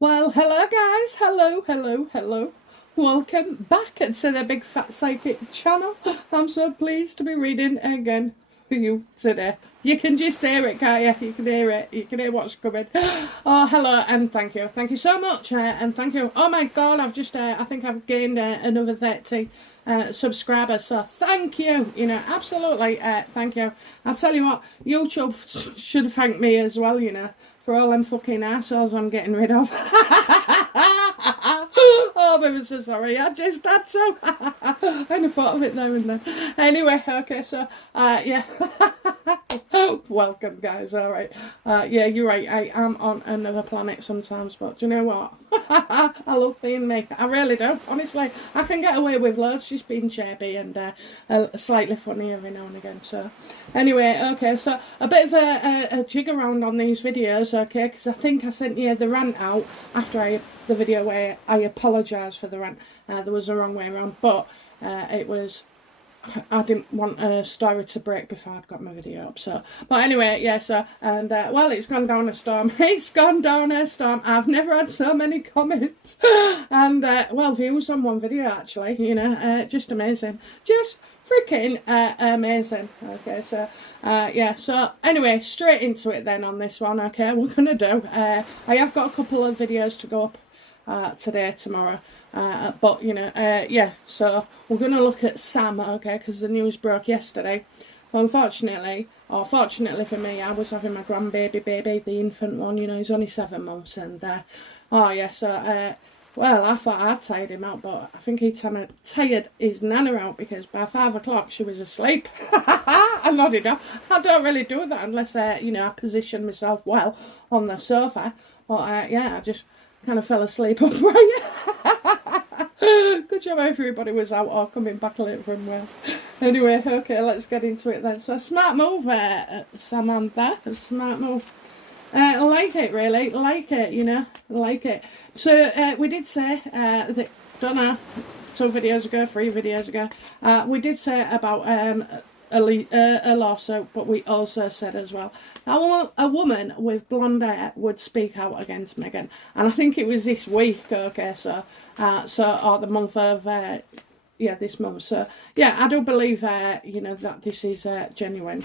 Well, hello guys, hello. Welcome back to the Big Fat Psychic channel. I'm so pleased to be reading again for you today. You can just hear it, can't you? You can hear it. You can hear what's coming. Oh, hello and thank you. Thank you so much and thank you. Oh my God, I've just, I think I've gained another 30 subscribers, so thank you, absolutely, thank you. I'll tell you what, YouTube should thank me as well, for all them fucking assholes I'm getting rid of. Oh, I'm so sorry, I just had to. I only thought of it there and then. Anyway, okay, so, yeah. Welcome, guys, alright. Yeah, you're right, I am on another planet sometimes, but do you know what? I love being me. I really do, honestly. I can get away with loads, just being chirpy and slightly funny every now and again. So, anyway, okay, so a bit of a jig around on these videos, okay, because I think I sent you the rant out after the video where I apologise for the rant. There was a wrong way around, but it was... I didn't want a story to break before I'd got my video up, so... But anyway, yeah, so... And, well, it's gone down a storm. It's gone down a storm. I've never had so many comments. And, well, views on one video, actually, just amazing. Just freaking amazing. Okay, so, yeah, so... Anyway, straight into it then on this one, okay? We're gonna do... I have got a couple of videos to go up today, tomorrow. But, yeah, so we're going to look at Sam, okay, because the news broke yesterday. Unfortunately, or fortunately for me, I was having my grandbaby baby, the infant one, he's only 7 months, and, oh, yeah, so, well, I thought I'd tired him out, but I think he tired his nana out, because by 5 o'clock she was asleep. I nodded off. I don't really do that unless, I position myself well on the sofa, but, yeah, I just... kind of fell asleep upright. Good job everybody was out or coming back later from well. Anyway, okay, let's get into it then. So, smart move, Samantha. Smart move. I like it, really. Like it, like it. So, we did say, that, don't know, 2 videos ago, 3 videos ago, we did say about a lawsuit, but we also said as well a woman with blonde hair would speak out against Meghan, and I think it was this week, okay, so or the month of yeah, this month, so yeah, I do believe that this is genuine,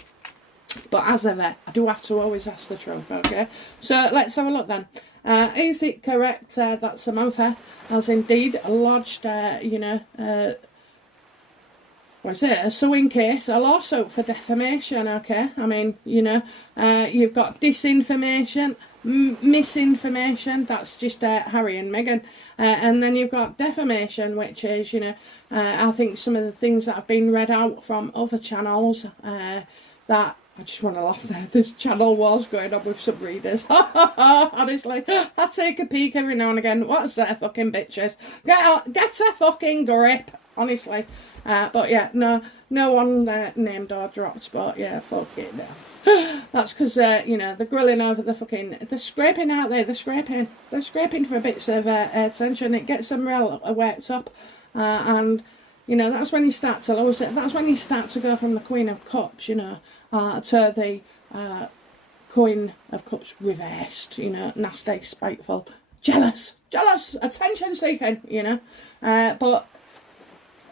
but as ever I do have to always ask the truth, okay, so let's have a look then. Is it correct that Samantha has indeed lodged what's it, a suing case, a lawsuit for defamation, okay? I mean, you've got disinformation, misinformation, that's just Harry and Meghan. And then you've got defamation, which is, I think some of the things that have been read out from other channels that... I just want to laugh there. There's channel wars going on with some readers. Honestly, I take a peek every now and again. What's that fucking bitches? Get a fucking grip. Honestly. But yeah, no one named or dropped, but yeah, fuck it now. That's because, they're grilling over the fucking... They're scraping, aren't they? They're scraping for bits of attention. It gets them real worked up. And... that's when you start to lose it. That's when you start to go from the Queen of Cups, to the Queen of Cups reversed, nasty, spiteful, jealous, attention seeking, but,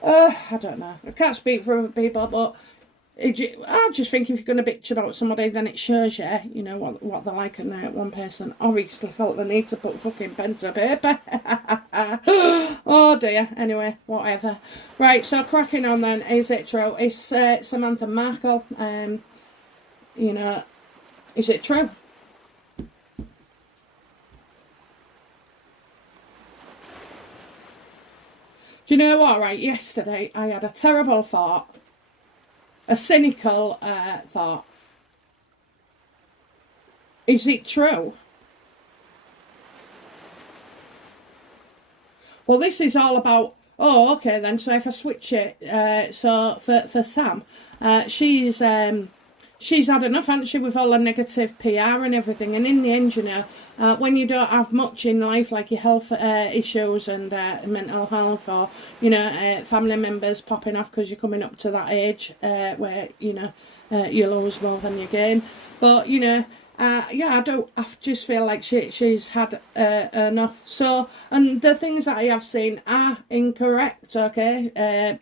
I don't know. I can't speak for other people, but I just think if you're going to bitch about somebody, then it shows you, what they're like, and one person obviously felt the need to put fucking pen to paper. Oh dear, anyway, whatever. Right, so cracking on then, is it true? Is Samantha Markle, is it true? Do you know what, right, yesterday I had a terrible thought. A cynical thought. Is it true? Well, this is all about... Oh, okay then. So if I switch it, so for Sam, she's had enough, hasn't she, with all the negative PR and everything. And in the end, when you don't have much in life, like your health issues and mental health, or family members popping off because you're coming up to that age where you lose more than you gain. But yeah, I just feel like she's had enough. So, and the things that I have seen are incorrect, okay?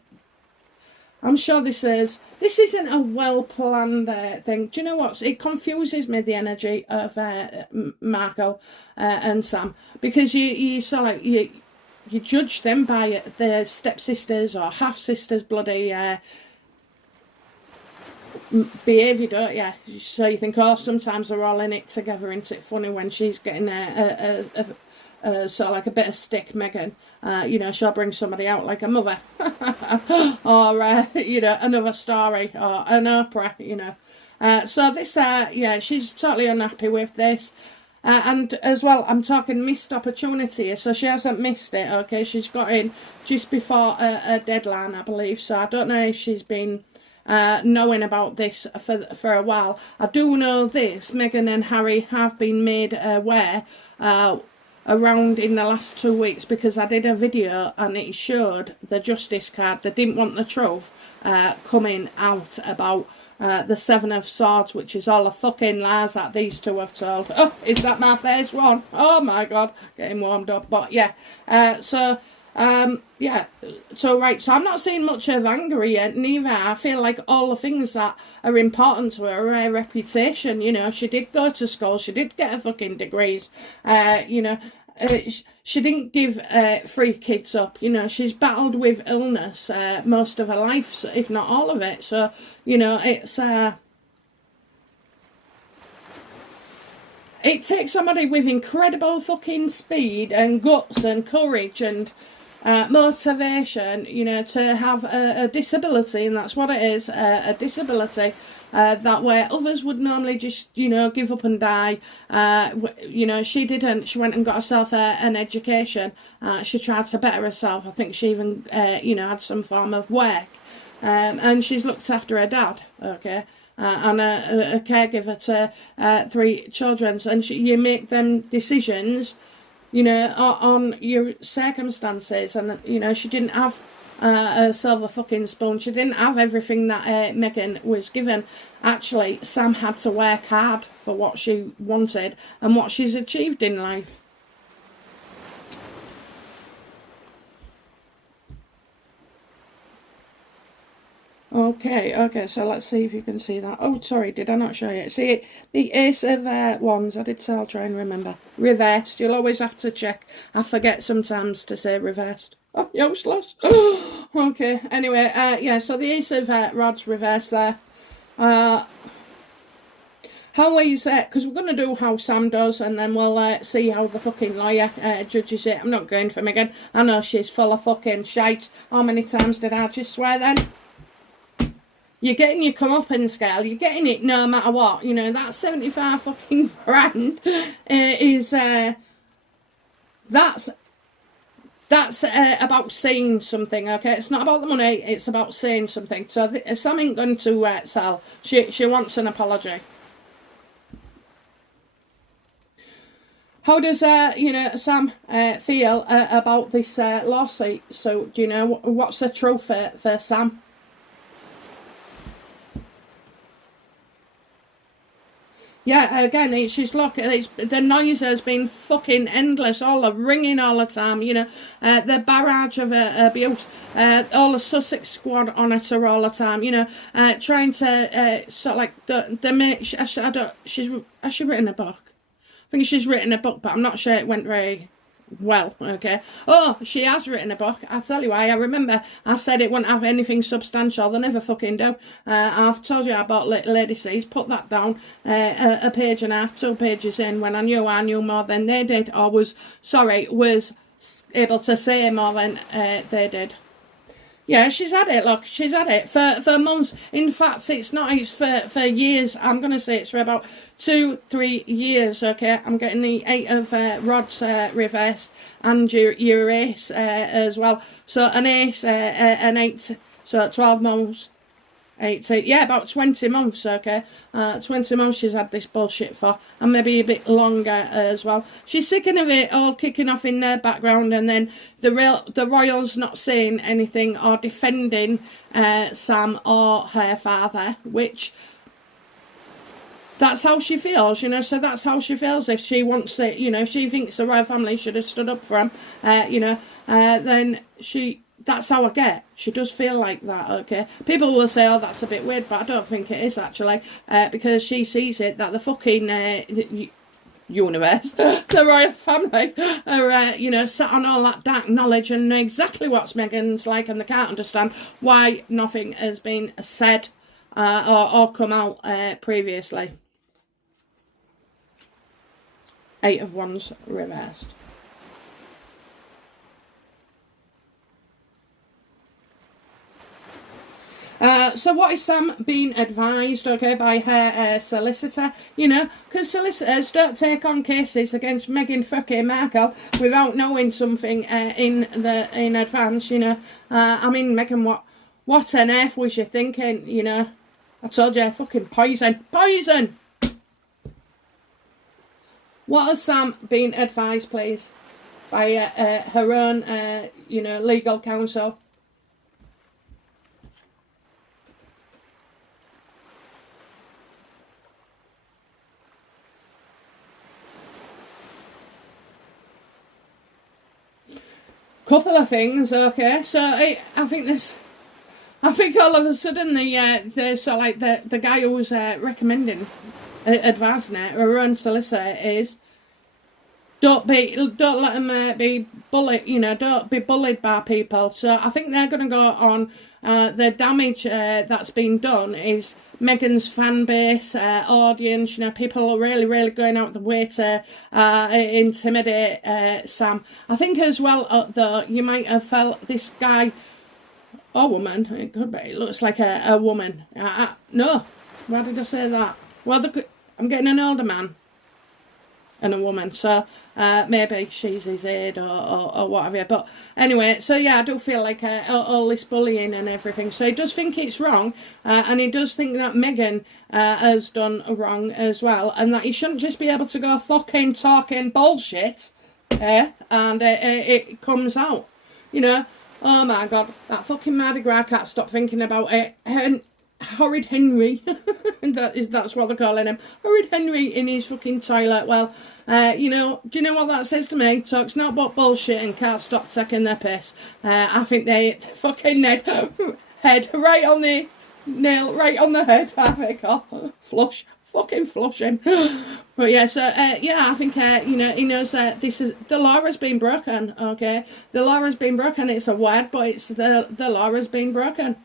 I'm sure this isn't a well-planned thing. Do you know what? It confuses me, the energy of Marco and Sam, because you sort of, you judge them by their stepsisters or half-sisters bloody behaviour, don't you? So you think, oh, sometimes they're all in it together. Isn't it funny when she's getting sort of like a bit of stick, Megan? You know, she'll bring somebody out like a mother, or you know, another story, or an opera. You know, so this, yeah, she's totally unhappy with this. And as well, I'm talking missed opportunity, so she hasn't missed it, okay? She's got in just before a deadline, I believe, so I don't know if she's been knowing about this for a while. I do know this, Meghan and Harry have been made aware around in the last 2 weeks, because I did a video and it showed the justice card. They didn't want the truth coming out about the Seven of Swords, which is all the fucking lies that these two have told. Oh, is that my first one? Oh my god, getting warmed up. But yeah, yeah, so right, so I'm not seeing much of anger yet, neither. I feel like all the things that are important to her reputation, you know, she did go to school, she did get her fucking degrees, you know, she didn't give 3 kids up, you know, she's battled with illness most of her life, so, if not all of it, so, you know, it takes somebody with incredible fucking speed and guts and courage and motivation, you know, to have a disability, and that's what it is, a disability, that where others would normally just, you know, give up and die. You know, she didn't. She went and got herself an education. She tried to better herself. I think she even, you know, had some form of work. And she's looked after her dad, okay, and a caregiver to 3 children. And you make them decisions, you know, on your circumstances. And, you know, she didn't have a silver fucking spoon. She didn't have everything that Meghan was given. Actually, Sam had to work hard for what she wanted and what she's achieved in life. Okay, so let's see if you can see that. Oh, sorry, did I not show you? See, the Ace of Wands, I did say I'll try and remember. Reversed, you'll always have to check. I forget sometimes to say reversed. Oh, useless. Okay, anyway, yeah, so the Ace of Rods reversed there. How is it? Because we're going to do how Sam does, and then we'll see how the fucking lawyer judges it. I'm not going for Meghan. I know she's full of fucking shite. How many times did I just swear then? You're getting your comeuppance scale. You're getting it no matter what. You know, that 75 fucking grand is... That's about saying something, okay? It's not about the money, it's about saying something. So Sam ain't going to sell. She wants an apology. How does, you know, Sam feel about this lawsuit? So, do you know, what's the truth for Sam? Yeah, again, she's looking, the noise has been fucking endless, all the ringing all the time, you know, the barrage of abuse, all the Sussex squad on at her all the time, you know, trying to, sort of like, has she written a book? I think she's written a book, but I'm not sure it went very well, okay. Oh, she has written a book. I'll tell you why. I remember I said it wouldn't have anything substantial. They never fucking do. I've told you I bought Lady C's, put that down a page and a half, 2 pages in, when I knew more than they did, or was able to say more than they did. Yeah, she's had it, look, she's had it for months. In fact, it's for years. I'm going to say it's for about 2-3 years, okay? I'm getting the 8 of rods reversed, and your ace as well. So an ace, an 8, so 12 months. 18, yeah, about 20 months, okay? 20 months she's had this bullshit for, and maybe a bit longer as well. She's sick of it all kicking off in their background, and then the royals not saying anything or defending Sam or her father, which that's how she feels, you know, so that's how she feels. If she wants it, you know, if she thinks the royal family should have stood up for him, you know, then that's how I get. She does feel like that, okay? People will say, oh, that's a bit weird, but I don't think it is, actually, because she sees it, that the fucking universe, the royal family, are, you know, sat on all that dark knowledge and know exactly what Meghan's like, and they can't understand why nothing has been said or come out previously. 8 of Wands reversed. So what is Sam being advised, okay, by her solicitor? You know, because solicitors don't take on cases against Meghan fucking Markle without knowing something in advance, you know. I mean, Meghan, what on earth was you thinking, you know? I told you, fucking poison. Poison! What has Sam been advised, please, by her own, you know, legal counsel? Couple of things, okay. So I think all of a sudden the guy who was recommending, advising her own solicitor is, don't let them be bullied, you know, don't be bullied by people. So I think they're going to go on the damage that's been done is Meghan's fan base, audience, you know, people are really, really going out the way to intimidate Sam. I think as well, though, you might have felt this guy, or woman, it could be, it looks like a woman. No, why did I say that? Well, I'm getting an older man and a woman, so maybe she's his aide or whatever. But anyway, so yeah, I do feel like all this bullying and everything. So he does think it's wrong, and he does think that Meghan has done wrong as well, and that he shouldn't just be able to go fucking talking bullshit, and it comes out, you know. Oh my God, that fucking Mardi Gras, can't stop thinking about it. Horrid Henry, that's what they're calling him. Horrid Henry in his fucking toilet. Well, you know, do you know what that says to me? Talks not about bullshit and can't stop taking their piss. I think they fucking head right on the nail, right on the head. I think, flush, fucking flush him. But yeah, so yeah, I think you know, he knows that the law has been broken. Okay, the law has been broken. It's a word, but it's the law has been broken.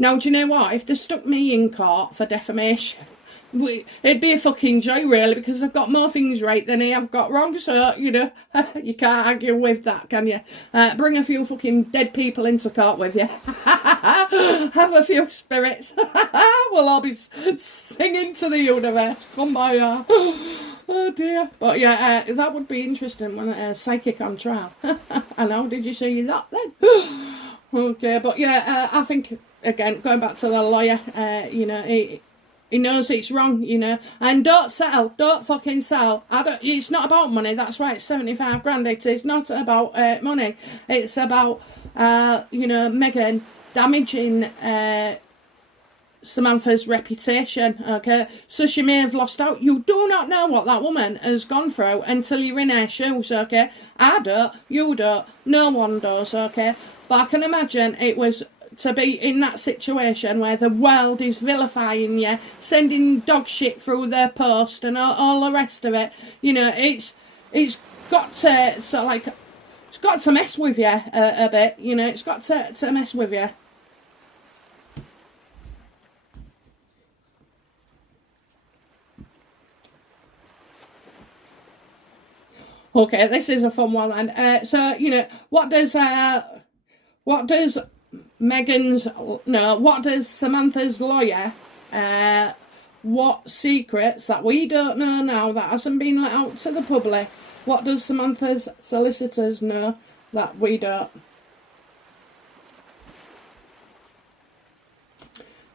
Now, do you know what? If they stuck me in court for defamation, it'd be a fucking joy, really, because I've got more things right than I have got wrong. So, you know, you can't argue with that, can you? Bring a few fucking dead people into court with you. Have a few spirits. We'll all be singing to the universe. Come by, oh dear. But yeah, that would be interesting when psychic on trial. I know, did you see that then? Okay, but yeah, I think, again, going back to the lawyer, you know, he knows it's wrong, you know, and don't fucking sell. It's not about money, that's why it's 75 grand. It is not about money. It's about, you know, Meghan damaging Samantha's reputation, okay? So she may have lost out. You do not know what that woman has gone through until you're in her shoes, okay? I don't, you don't, no one does, okay? But I can imagine it was to be in that situation where the world is vilifying you, sending dog shit through their post and all the rest of it. You know, it's got to sort of like, it's got to mess with you a bit. You know, it's got to mess with you. Okay, this is a fun one, and so you know, what does Samantha's lawyer, what secrets that we don't know now, that hasn't been let out to the public, what does Samantha's solicitors know that we don't?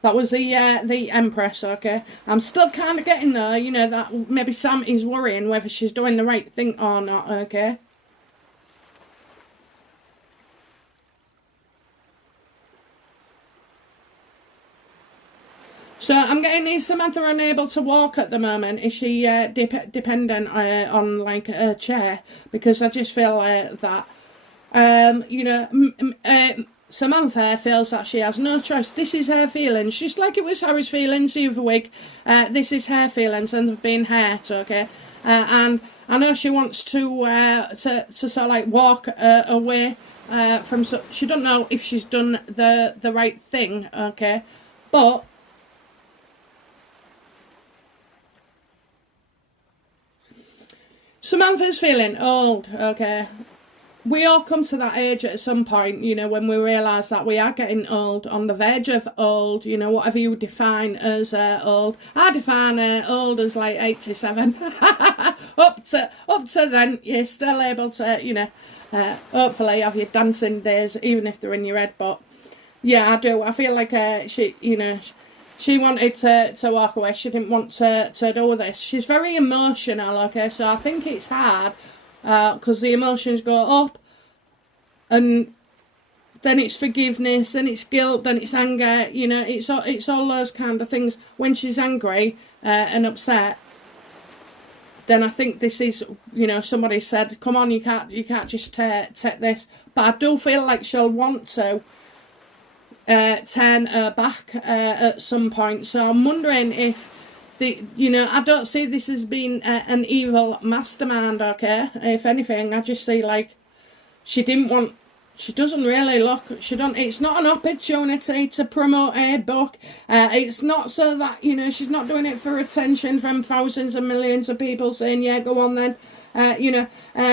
That was the Empress, okay? I'm still kind of getting there, you know, that maybe Sam is worrying whether she's doing the right thing or not, okay? So I'm getting, is Samantha unable to walk at the moment? Is she dependent on like a chair? Because I just feel that, you know, Samantha feels that she has no choice. This is her feelings. Just like it was Harry's feelings the other week. This is her feelings and they've been hurt, okay? And I know she wants to sort of like walk away from... she don't know if she's done the right thing, okay? But... Samantha's feeling old, okay? We all come to that age at some point, you know, when we realise that we are getting old, on the verge of old, you know, whatever you define as old. I define old as like 87. up to then, you're still able to, you know, hopefully have your dancing days, even if they're in your head. But yeah, I do. I feel like she, you know, she wanted to walk away. She didn't want to do this. She's very emotional, okay? So I think it's hard. Because the emotions go up, and then it's forgiveness, then it's guilt, then it's anger. You know, it's all those kind of things. When she's angry and upset, then I think this is, you know, somebody said, "Come on, you can't just take this." But I do feel like she'll want to turn her back at some point. So I'm wondering if. You know, I don't see this as being an evil mastermind, okay? If anything, I just see, like, she doesn't really look, it's not an opportunity to promote a book. It's not so that, you know, she's not doing it for attention from thousands and millions of people saying, yeah, go on then. You know,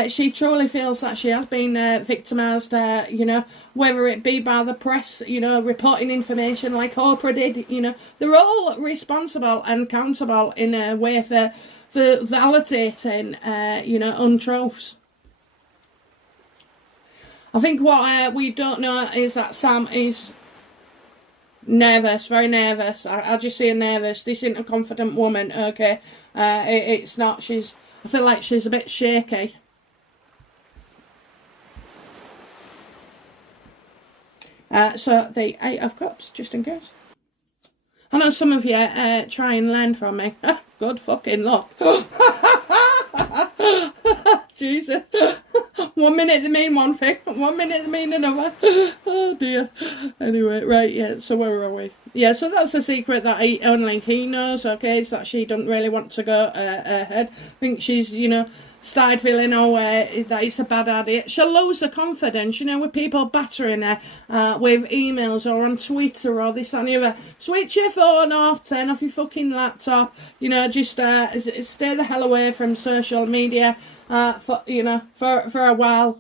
she truly feels that she has been victimised, you know, whether it be by the press, you know, reporting information like Oprah did, you know. They're all responsible and accountable in a way for validating, you know, untruths. I think what we don't know is that Sam is nervous, very nervous. I just see her nervous. This isn't a confident woman, okay? It's not, I feel like she's a bit shaky. So the Eight of Cups, just in case. I know some of you try and learn from me. Good fucking luck. Jesus. 1 minute they mean one thing, 1 minute they mean another. Oh dear. Anyway, right, yeah, so where are we? Yeah, so that's the secret that only he knows, okay, is that she doesn't really want to go ahead. I think she's, you know, started feeling, that it's a bad idea. She'll lose her confidence, you know, with people battering her with emails or on Twitter or this and the other. Switch your phone off, turn off your fucking laptop, you know, just stay the hell away from social media for a while.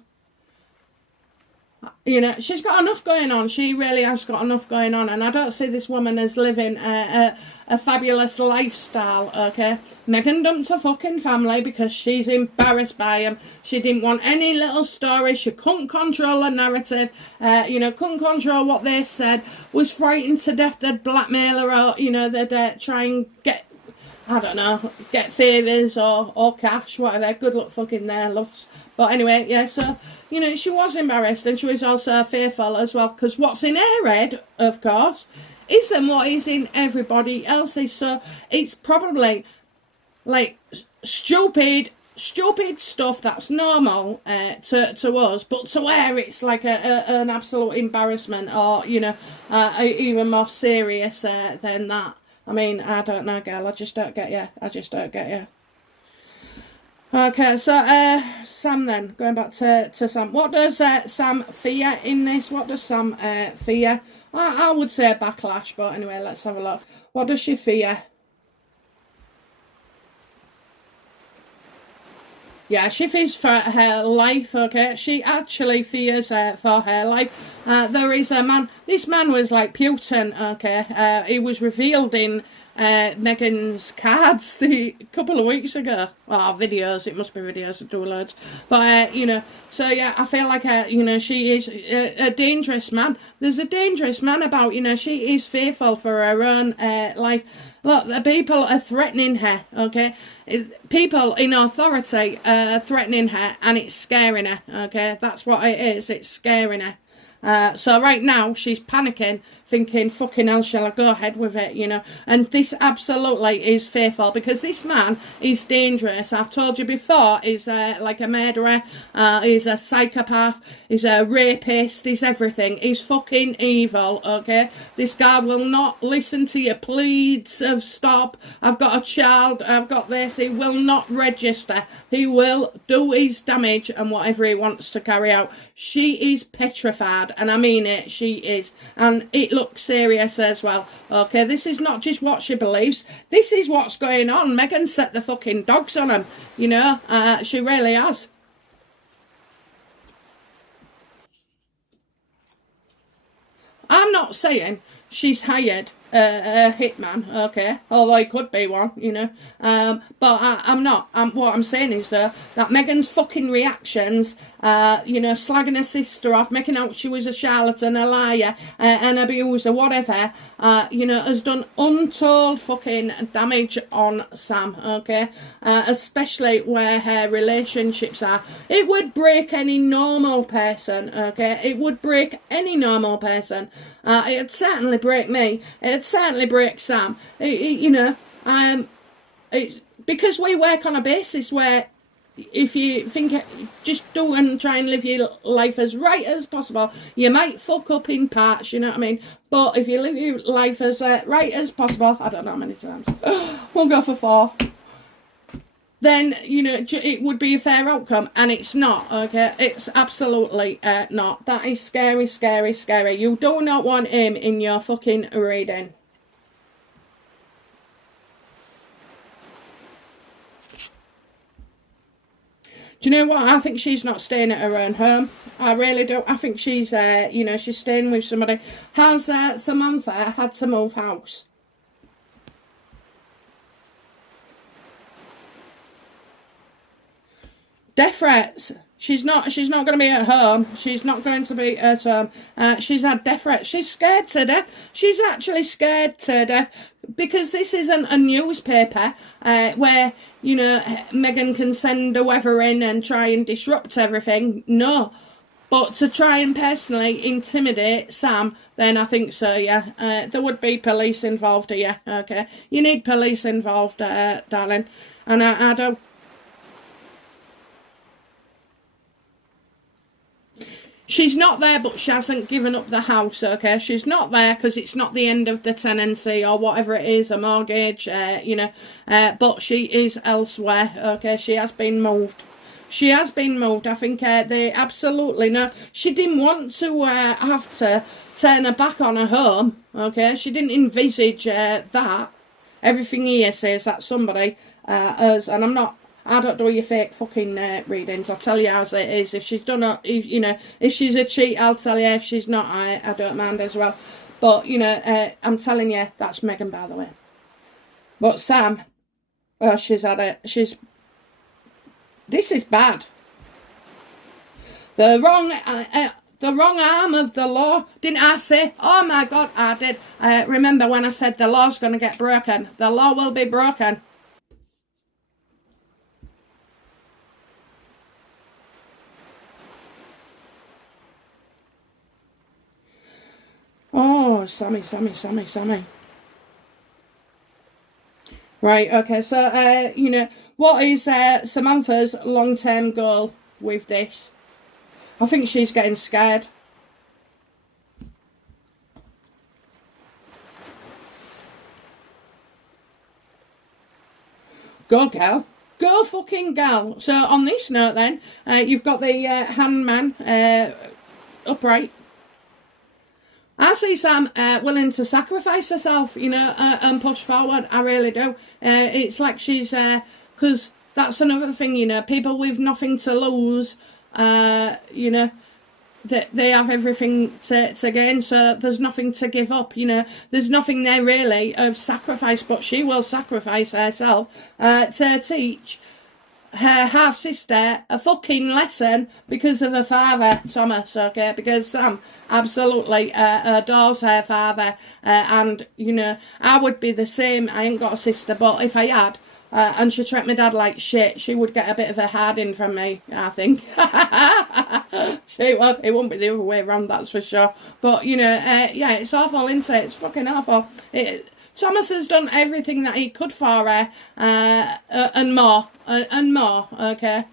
You know, she's got enough going on. She really has got enough going on. And I don't see this woman as living a fabulous lifestyle, okay? Meghan dumped her fucking family because she's embarrassed by them. She didn't want any little story. She couldn't control the narrative. Couldn't control what they said. Was frightened to death they'd blackmail her or, you know, they'd try and get... I don't know, get favours or cash, whatever. Good luck fucking there, loves. But anyway, yeah, so, you know, she was embarrassed and she was also fearful as well, because what's in her head, of course, isn't what is in everybody else's. So it's probably, like, stupid stuff that's normal to us, but to her it's like an absolute embarrassment, or, you know, even more serious than that. I mean, I don't know, girl. I just don't get you. Okay, so Sam then. Going back to Sam. What does Sam fear in this? What does Sam fear? I would say backlash, but anyway, let's have a look. What does she fear? Yeah, she fears for her life, okay? She actually fears for her life. There is a man, this man was like Putin, okay? He was revealed in Meghan's cards a couple of weeks ago. Well, videos, it must be videos, I do loads. But, you know, so yeah, I feel like, you know, she is a dangerous man. There's a dangerous man about, you know, she is fearful for her own life. Look, the people are threatening her, okay? People in authority are threatening her, and it's scaring her, okay? That's what it is, it's scaring her. So right now, she's panicking, thinking, fucking hell, shall I go ahead with it, you know? And this absolutely is fearful, because this man is dangerous. I've told you before, he's like a murderer, he's a psychopath, he's a rapist, he's everything. He's fucking evil, okay? This guy will not listen to your pleads of stop, I've got a child, I've got this. He will not register. He will do his damage and whatever he wants to carry out. She is petrified, and I mean it, she is. And it looks serious as well, okay? This is not just what she believes, this is what's going on. Megan set the fucking dogs on him, you know, she really has. I'm not saying she's hired a hitman, okay, although he could be one, you know, but I'm not. What I'm saying is, though, that Megan's fucking reactions, you know, slagging her sister off, making out she was a charlatan, a liar, an abuser, whatever, you know, has done untold fucking damage on Sam, okay, especially where her relationships are. It would break any normal person, okay, it would break any normal person. It'd certainly break me. It'd certainly break Sam. You know, because we work on a basis where if you think just do and try and live your life as right as possible, you might fuck up in parts, you know what I mean? But if you live your life as right as possible, I don't know how many times, we'll go for 4. Then, you know, it would be a fair outcome, and it's not, okay? It's absolutely not. That is scary, scary, scary. You do not want him in your fucking reading. Do you know what? I think she's not staying at her own home. I really do. I think she's, you know, she's staying with somebody. Has Samantha had to move house? Death threats. She's not going to be at home. She's not going to be at home. She's had death threats. She's scared to death. She's actually scared to death, because this isn't a newspaper where, you know, Megan can send a weather in and try and disrupt everything. No. But to try and personally intimidate Sam, then I think so, yeah. There would be police involved here, okay? You need police involved, darling. And I don't... She's not there, but she hasn't given up the house, okay? She's not there because it's not the end of the tenancy or whatever it is, a mortgage, you know. But she is elsewhere, okay? She has been moved. She has been moved. I think they absolutely know. She didn't want to have to turn her back on her home, okay? She didn't envisage that. Everything here says that somebody has, and I don't do your fake fucking readings. I'll tell you as it is. If she's done it, you know, if she's a cheat, I'll tell you. If she's not, I don't mind as well. But, you know, I'm telling you, that's Megan, by the way. But Sam, she's had it. This is bad. The wrong arm of the law. Didn't I say? Oh my God, I did. Remember when I said the law's going to get broken? The law will be broken. Oh, Sammy. Right, okay, so, you know, what is Samantha's long-term goal with this? I think she's getting scared. Go, gal. Go, fucking gal. So, on this note, then, you've got the handman upright. I see Sam willing to sacrifice herself, you know, and push forward. I really do. It's like she's, because that's another thing, you know, people with nothing to lose, you know, they have everything to gain, so there's nothing to give up, you know. There's nothing there really of sacrifice, but she will sacrifice herself to teach her half-sister a fucking lesson because of her father, Thomas, okay? Because Sam absolutely adores her father, and, you know, I would be the same. I ain't got a sister, but if I had, and she treated my dad like shit, she would get a bit of a hard-in from me, I think. She would. It wouldn't be the other way around, that's for sure. But, you know, yeah, it's awful, isn't it? It's fucking awful. Thomas has done everything that he could for her, and more, okay?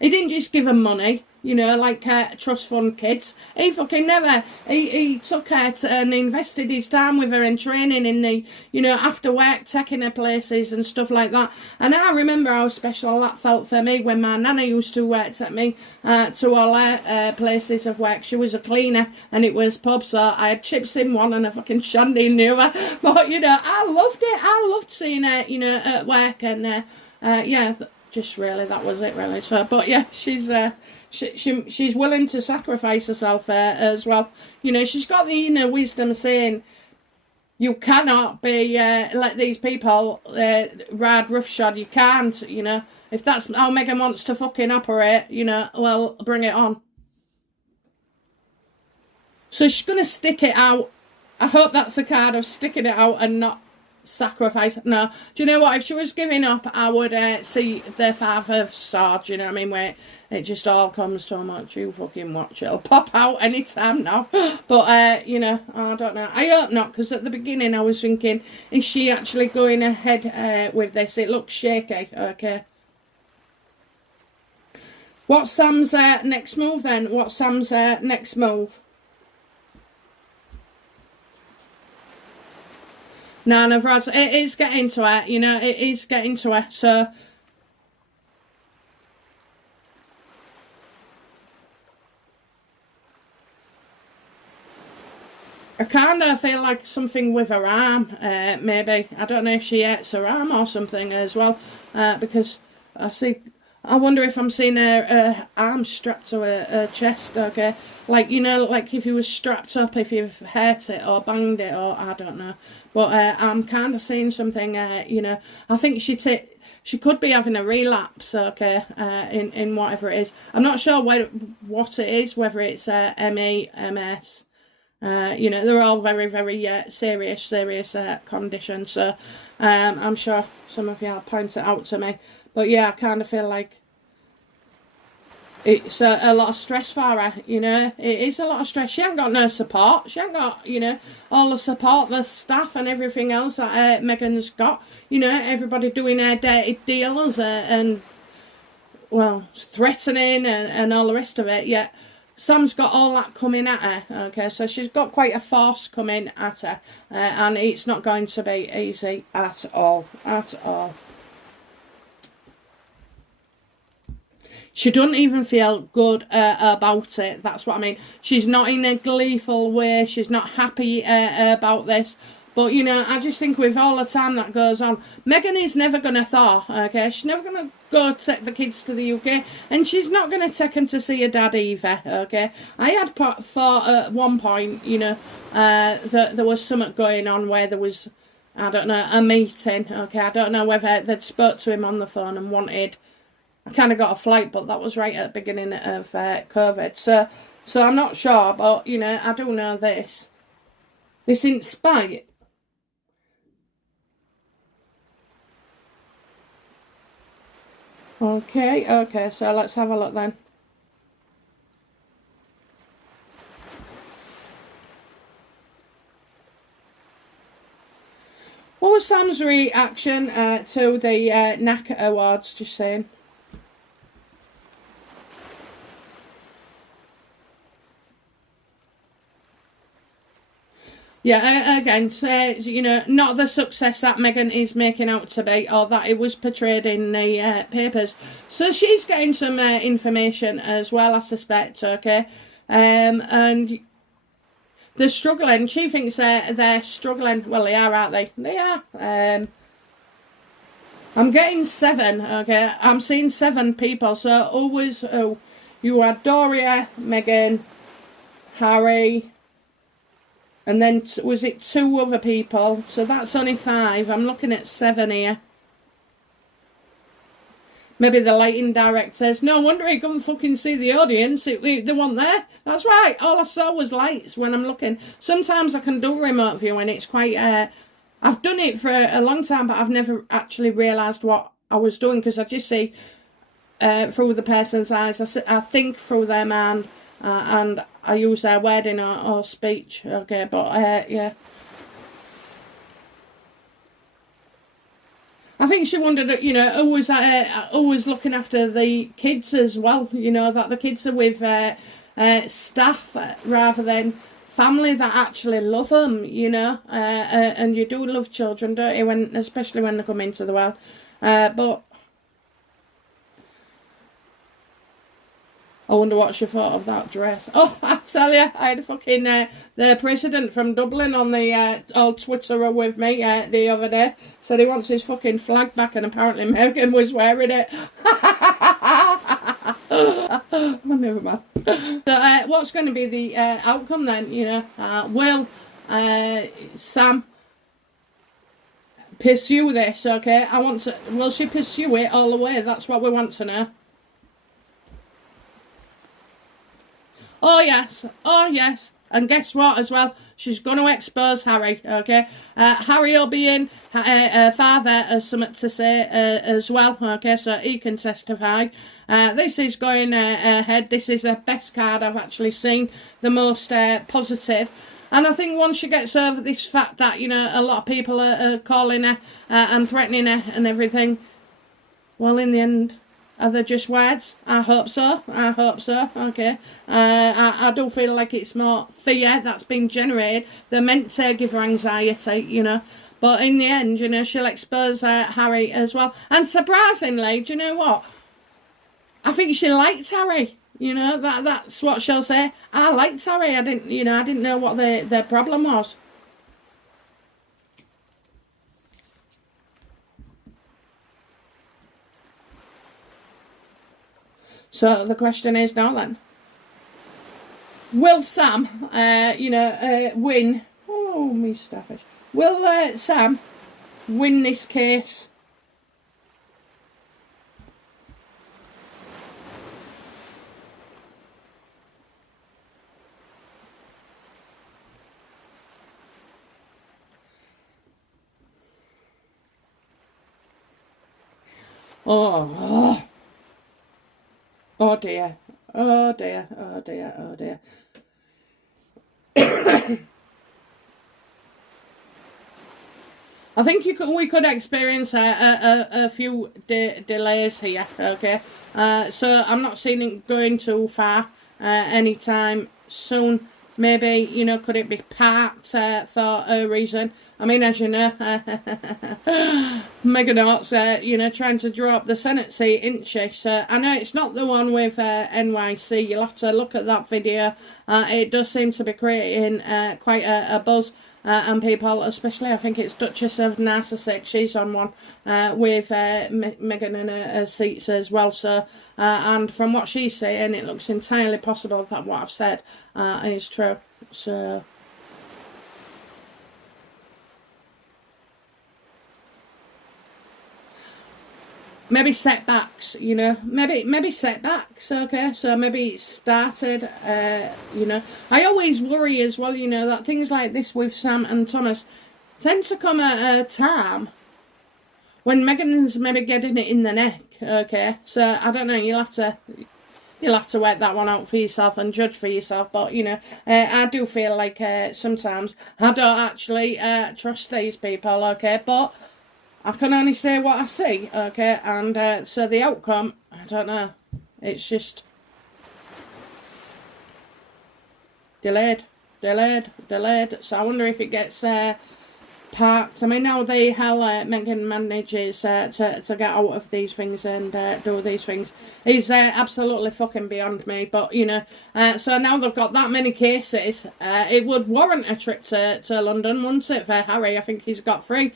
He didn't just give her money, you know, like trust fund kids. He fucking never, he took her and invested his time with her in training in the, you know, after work, taking her places and stuff like that. And I remember how special that felt for me when my nana used to take me to all her places of work. She was a cleaner and it was pub, so I had chips in one and a fucking shandy in the other. But, you know, I loved it. I loved seeing her, you know, at work, and yeah, just really, that was it really. So, but yeah, she's willing to sacrifice herself as well. You know, she's got the inner wisdom saying, you cannot be let these people ride roughshod. You can't, you know. If that's how Megan wants to fucking operate, you know, well, bring it on. So she's going to stick it out. I hope that's a card of sticking it out and not sacrifice. No, do you know what, if she was giving up, I would see the Five of Swords, you know what I mean, where it just all comes too much. You fucking watch, it'll pop out anytime now. But you know, I don't know, I hope not, because at the beginning I was thinking, is she actually going ahead with this? It looks shaky. Okay, what's Sam's next move then? What's Sam's next move? Nine of Rods. It is getting to her, you know, it is getting to her. So, I kind of feel like something with her arm, maybe. I don't know if she hurts her arm or something as well, because I wonder if I'm seeing her arm strapped to her chest, okay? Like, you know, like if you was strapped up, if you've hurt it or banged it, or I don't know. But I'm kind of seeing something, you know. I think she could be having a relapse, okay, in whatever it is. I'm not sure what it is, whether it's ME, MS. You know, they're all very, very serious conditions. So I'm sure some of y'all point it out to me. But yeah, I kind of feel like it's a lot of stress for her, you know. It is a lot of stress. She ain't got no support. She ain't got, you know, all the support, the staff and everything else that Megan's got. You know, everybody doing her dirty deals and, well, threatening and all the rest of it. Yeah, Sam's got all that coming at her, okay. So she's got quite a force coming at her. And it's not going to be easy at all, at all. She doesn't even feel good about it. That's what I mean. She's not in a gleeful way. She's not happy about this. But, you know, I just think with all the time that goes on, Megan is never going to thaw, okay? She's never going to go take the kids to the UK. And she's not going to take them to see her dad either, okay? I had thought at one point, you know, that there was something going on where there was, I don't know, a meeting, okay? I don't know whether they'd spoke to him on the phone and wanted... I kind of got a flight, but that was right at the beginning of COVID. So I'm not sure, but, you know, I do know this. This in spite. Okay, so let's have a look then. What was Sam's reaction to the NAC Awards, just saying? Yeah, again, you know, not the success that Megan is making out to be, or that it was portrayed in the papers. So she's getting some information as well, I suspect, okay? And they're struggling. She thinks they're struggling. Well, they are, aren't they? They are. I'm getting 7, okay? I'm seeing 7 people. So always, you had Doria, Megan, Harry... And then, was it 2 other people? So that's only 5. I'm looking at 7 here. Maybe the lighting directors. No wonder he couldn't fucking see the audience. They weren't there. That's right. All I saw was lights when I'm looking. Sometimes I can do remote viewing. It's quite... I I've done it for a long time, but I've never actually realised what I was doing, because I just see through the person's eyes. I think through their mind, and I use their wording or speech. Okay, but yeah. I think she wondered, you know, always looking after the kids as well. You know, that the kids are with staff rather than family that actually love them. You know, and you do love children, don't you? Especially when they come into the world. But I wonder what she thought of that dress. Oh, I tell you, I had fucking the president from Dublin on the old Twitterer with me the other day. Said he wants his fucking flag back, and apparently Megan was wearing it. Oh, never mind. So, what's going to be the outcome then? You know, will Sam pursue this? Okay, will she pursue it all the way? That's what we want to know. Oh yes, and guess what as well? She's going to expose Harry, okay? Harry will be in, father has something to say as well, okay? So he can testify. This is going ahead. This is the best card I've actually seen, the most positive. And I think once she gets over this fact that, you know, a lot of people are calling her and threatening her and everything, well, in the end, are they just words? I hope so. Okay. I do feel like it's more fear that's been generated. They're meant to give her anxiety, you know. But in the end, you know, she'll expose Harry as well. And surprisingly, do you know what? I think she liked Harry. You know, that's what she'll say. I liked Harry. I didn't know what their problem was. So the question is now then, will Sam, win? Oh, me starfish. Will Sam win this case? Oh dear. Oh dear. Oh dear. Oh dear. I think we could experience a few delays here, okay? So I'm not seeing it going too far anytime soon. Maybe, you know, could it be parked for a reason? I mean, as you know, Megan's, trying to draw up the Senate seat, isn't she? So I know it's not the one with NYC. You'll have to look at that video. It does seem to be creating quite a buzz. And people, especially, I think it's Duchess of Narcissistic, she's on one with Meghan and her seats as well. So, and from what she's saying, it looks entirely possible that what I've said is true. So, maybe setbacks, you know, maybe setbacks, okay, so maybe it started, you know, I always worry as well, you know, that things like this with Sam and Thomas tend to come at a time when Meghan's maybe getting it in the neck, okay, so I don't know, you'll have to work that one out for yourself and judge for yourself, but, you know, I do feel like sometimes I don't actually trust these people, okay, but I can only say what I see, okay, and so the outcome, I don't know, it's just delayed, so I wonder if it gets parked. I mean, how the hell Meghan manages to get out of these things and do these things is absolutely fucking beyond me, but, you know, so now they've got that many cases, it would warrant a trip to London, wouldn't it, for Harry? I think he's got 3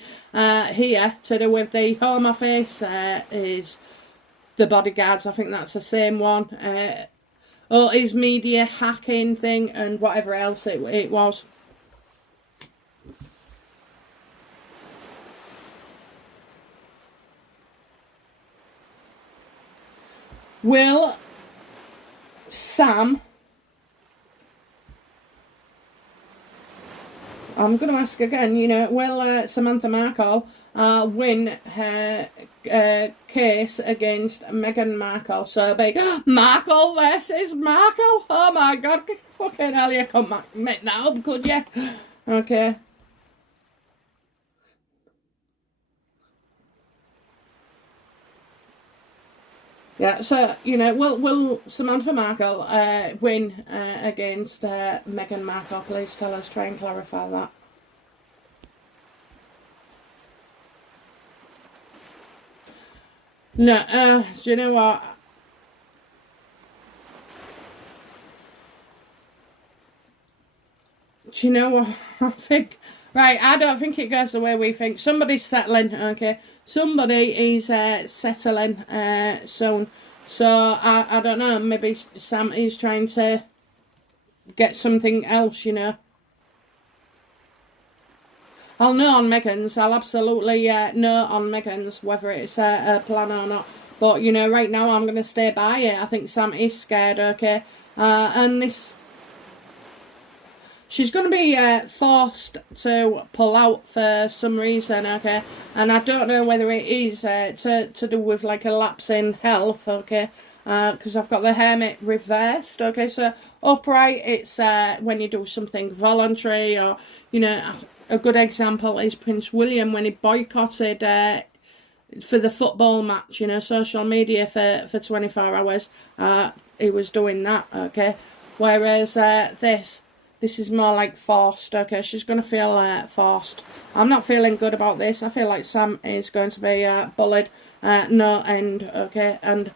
here to do with the Home Office, is the bodyguards, I think that's the same one, his media hacking thing and whatever else it was. Will Sam I'm going to ask again, you know, will Samantha Markle win her case against Meghan Markle? So it'll be Markle versus Markle. Oh my God, fucking hell, you couldn't make that up, could you? Okay. Yeah, so, you know, will Samantha Markle win against Meghan Markle? Please tell us, try and clarify that. No, do you know what? Do you know what I think? Right, I don't think it goes the way we think. Somebody's settling, okay? Somebody is settling soon. So, I don't know, maybe Sam is trying to get something else, you know. I'll know on Meghan's. I'll absolutely know on Meghan's whether it's a plan or not. But, you know, right now I'm going to stay by it. I think Sam is scared, okay? And this... She's going to be forced to pull out for some reason, okay? And I don't know whether it is to do with, like, a lapse in health, okay? Because I've got the hermit reversed, okay? So, upright, it's when you do something voluntary or, you know... A good example is Prince William when he boycotted for the football match, you know, social media for 24 hours. He was doing that, okay? Whereas this is more like forced, okay? She's going to feel forced. I'm not feeling good about this. I feel like Sam is going to be bullied no end, okay? And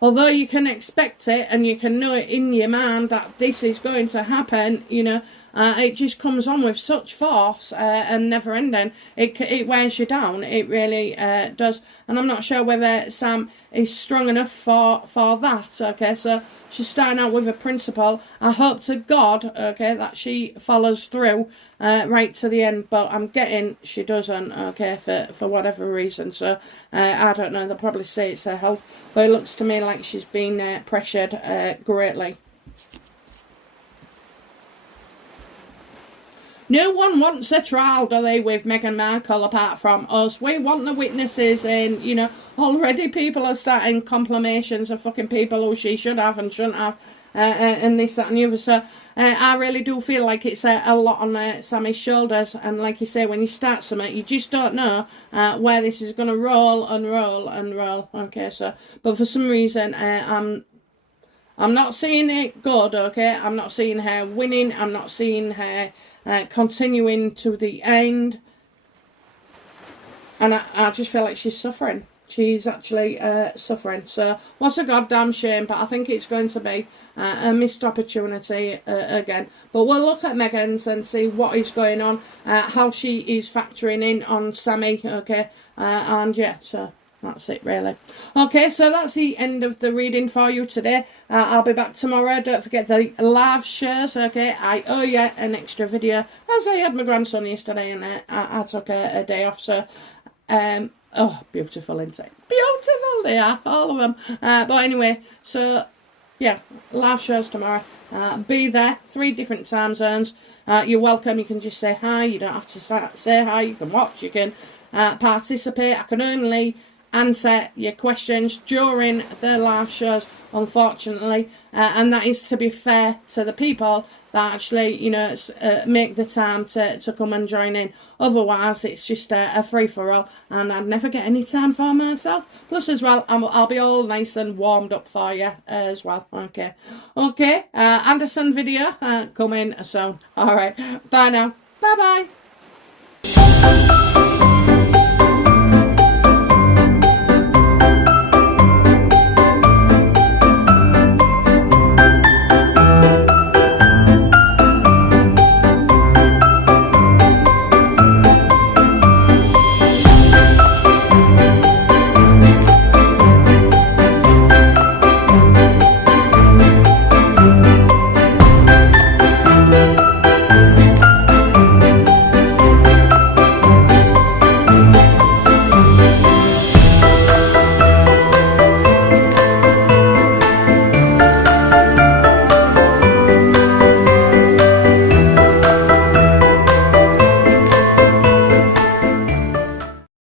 although you can expect it and you can know it in your mind that this is going to happen, you know, it just comes on with such force and never ending. It wears you down. It really does. And I'm not sure whether Sam is strong enough for that. Okay, so she's starting out with a principle. I hope to God, okay, that she follows through right to the end. But I'm getting she doesn't. Okay, for whatever reason. So I don't know. They'll probably say it's her health, but it looks to me like she's been pressured greatly. No one wants a trial, do they, with Meghan Markle apart from us? We want the witnesses in, you know, already people are starting compilations of fucking people who she should have and shouldn't have, and this, that and the other. So I really do feel like it's a lot on Sammy's shoulders, and like you say, when you start something, you just don't know where this is going to roll and roll and roll. Okay, so, but for some reason, I'm not seeing it good, okay? I'm not seeing her winning. I'm not seeing her continuing to the end. And I just feel like she's suffering. She's actually suffering. So, what's a goddamn shame, but I think it's going to be a missed opportunity again. But we'll look at Meghan's and see what is going on, how she is factoring in on Sammy, okay? And yeah, so... that's it, really. Okay, so that's the end of the reading for you today. I'll be back tomorrow. Don't forget the live shows, okay? I owe you an extra video, as I had my grandson yesterday, and I took a day off, so... oh, beautiful, isn't it? Beautiful, they are, all of them. But anyway, so, yeah, live shows tomorrow. Be there, 3 different time zones. You're welcome. You can just say hi. You don't have to say hi. You can watch. You can participate. I can only... answer your questions during the live shows, unfortunately, and that is to be fair to the people that actually, you know, make the time to come and join in. Otherwise, it's just a free-for-all, and I'd never get any time for myself. Plus, as well, I'll be all nice and warmed up for you as well. Okay, Anderson video coming soon. All right, bye now. Bye-bye.